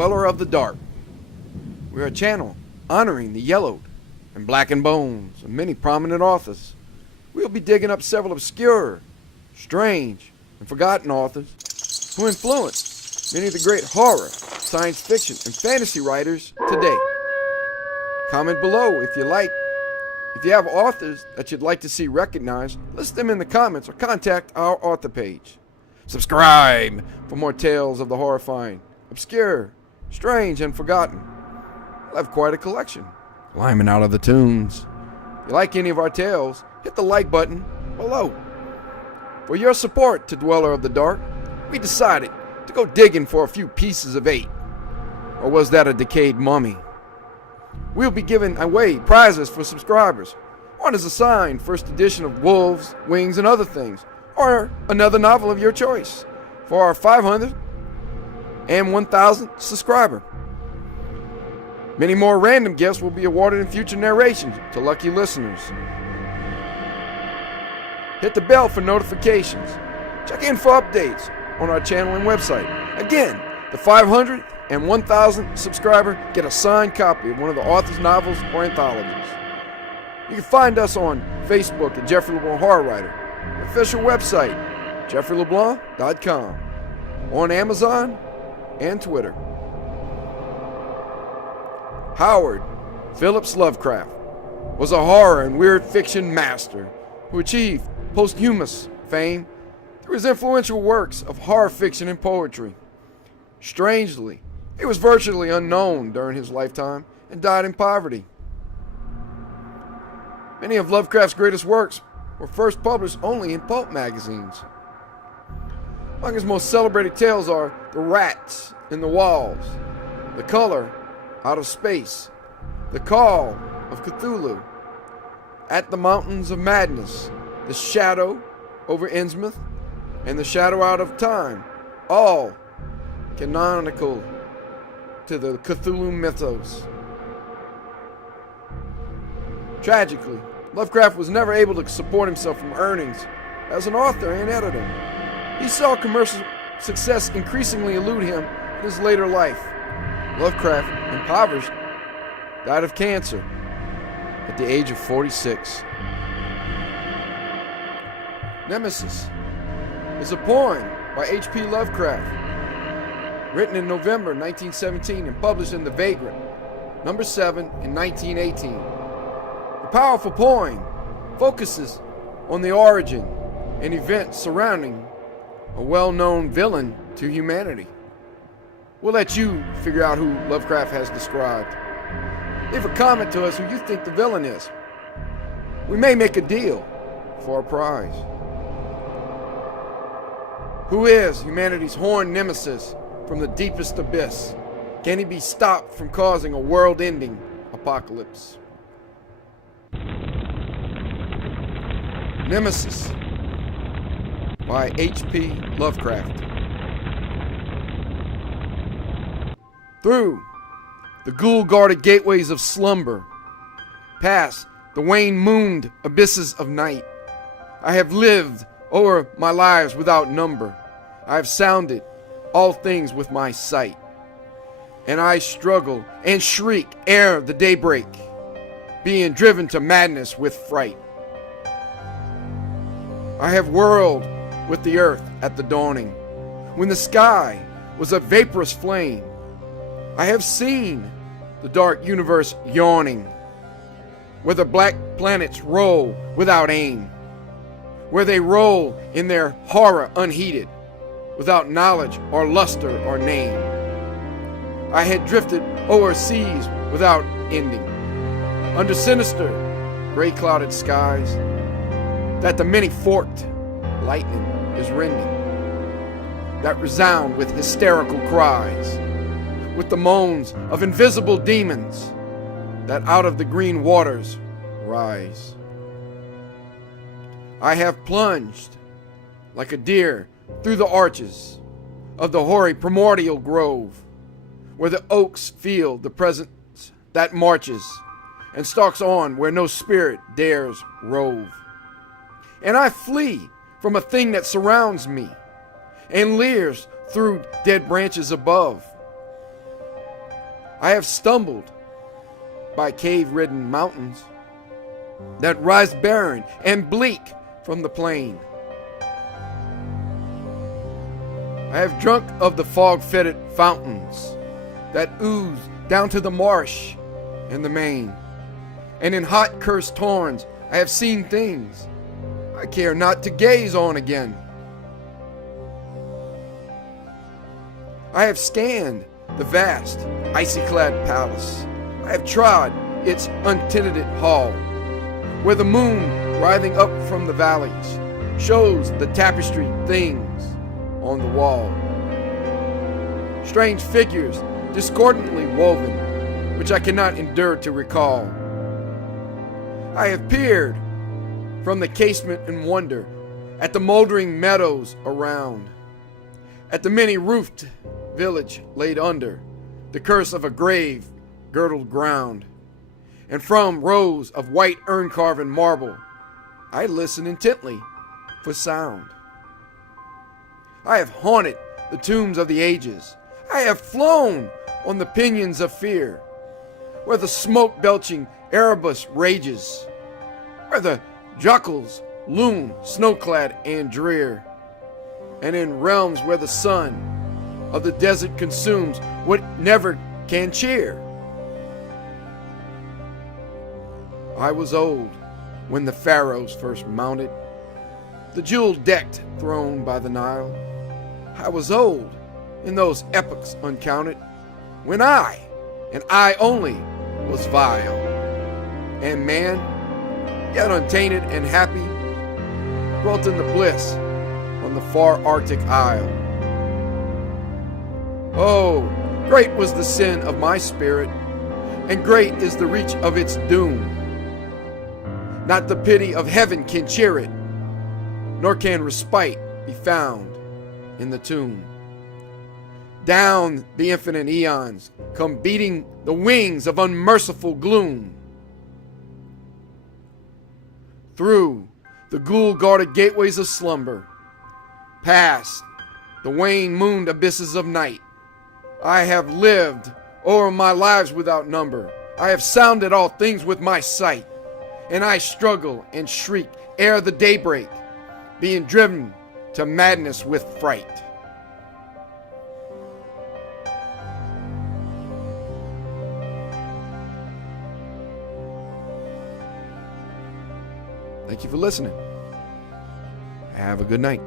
Dweller of the Dark. We are a channel honoring the yellowed and blackened bones of many prominent authors. We'll be digging up several obscure, strange, and forgotten authors who influenced many of the great horror, science fiction, and fantasy writers today. Comment below if you like. If you have authors that you'd like to see recognized, list them in the comments or contact our author page. Subscribe for more tales of the horrifying, obscure, strange, and forgotten. We'll have quite a collection, climbing out of the tombs. If you like any of our tales, hit the like button below. For your support to Dweller of the Dark, we decided to go digging for a few pieces of 8. Or was that a decayed mummy? We'll be giving away prizes for subscribers. One is a signed first edition of Wolves, Wings, and Other Things, or another novel of your choice for our 500th and 1,000th subscriber. Many more random gifts will be awarded in future narrations to lucky listeners. Hit the bell for notifications. Check in for updates on our channel and website. Again, the 500th and 1,000th subscriber get a signed copy of one of the author's novels or anthologies. You can find us on Facebook at Jeffrey LeBlanc Horror Writer, official website, jeffreyleblanc.com, on Amazon and Twitter. Howard Phillips Lovecraft was a horror and weird fiction master who achieved posthumous fame through his influential works of horror fiction and poetry. Strangely, he was virtually unknown during his lifetime and died in poverty. Many of Lovecraft's greatest works were first published only in pulp magazines. Among his most celebrated tales are The Rats in the Walls, The Color Out of Space, The Call of Cthulhu, At the Mountains of Madness, The Shadow over Innsmouth, and The Shadow Out of Time, all canonical to the Cthulhu Mythos. Tragically, Lovecraft was never able to support himself from earnings as an author and editor. He saw commercial success increasingly elude him in his later life. Lovecraft, impoverished, died of cancer at the age of 46. Nemesis is a poem by H.P. Lovecraft, written in November 1917 and published in The Vagrant, number 7 in 1918. The powerful poem focuses on the origin and events surrounding a well-known villain to humanity. We'll let you figure out who Lovecraft has described. Leave a comment to us who you think the villain is. We may make a deal for a prize. Who is humanity's horned nemesis from the deepest abyss? Can he be stopped from causing a world-ending apocalypse? Nemesis by H.P. Lovecraft. Through the ghoul-guarded gateways of slumber, past the wane-mooned abysses of night, I have lived o'er my lives without number. I have sounded all things with my sight, and I struggle and shriek ere the daybreak, being driven to madness with fright. I have whirled with the earth at the dawning, when the sky was a vaporous flame. I have seen the dark universe yawning, where the black planets roll without aim, where they roll in their horror unheeded, without knowledge or luster or name. I had drifted o'er seas without ending, under sinister, gray-clouded skies, that the many-forked lightning is rending, that resound with hysterical cries, with the moans of invisible demons that out of the green waters rise. I have plunged like a deer through the arches of the hoary primordial grove, where the oaks feel the presence that marches and stalks on where no spirit dares rove. And I flee from a thing that surrounds me and leers through dead branches above, I have stumbled by cave-ridden mountains that rise barren and bleak from the plain. I have drunk of the fog-fetid fountains that ooze down to the marsh and the main. And in hot cursed torrents I have seen things I care not to gaze on again. I have scanned the vast, icy-clad palace. I have trod its untenanted hall, where the moon, writhing up from the valleys, shows the tapestried things on the wall. Strange figures discordantly woven, which I cannot endure to recall. I have peered from the casement in wonder at the moldering meadows around, at the many-roofed village laid under the curse of a grave girdled ground, and from rows of white urn-carven marble I listen intently for sound. I have haunted the tombs of the ages. I have flown on the pinions of fear, where the smoke-belching Erebus rages, where the jackals loom snow-clad and drear, and in realms where the sun of the desert consumes what never can cheer. I was old when the pharaohs first mounted the jewel-decked throne by the Nile. I was old in those epochs uncounted, when I, and I only, was vile, and man, yet untainted and happy, dwelt in the bliss on the far Arctic isle. Oh, great was the sin of my spirit, and great is the reach of its doom. Not the pity of heaven can cheer it, nor can respite be found in the tomb. Down the infinite eons come beating the wings of unmerciful gloom. Through the ghoul-guarded gateways of slumber, past the wane-mooned abysses of night, I have lived o'er my lives without number. I have sounded all things with my sight, and I struggle and shriek ere the daybreak, being driven to madness with fright. Thank you for listening. Have a good night.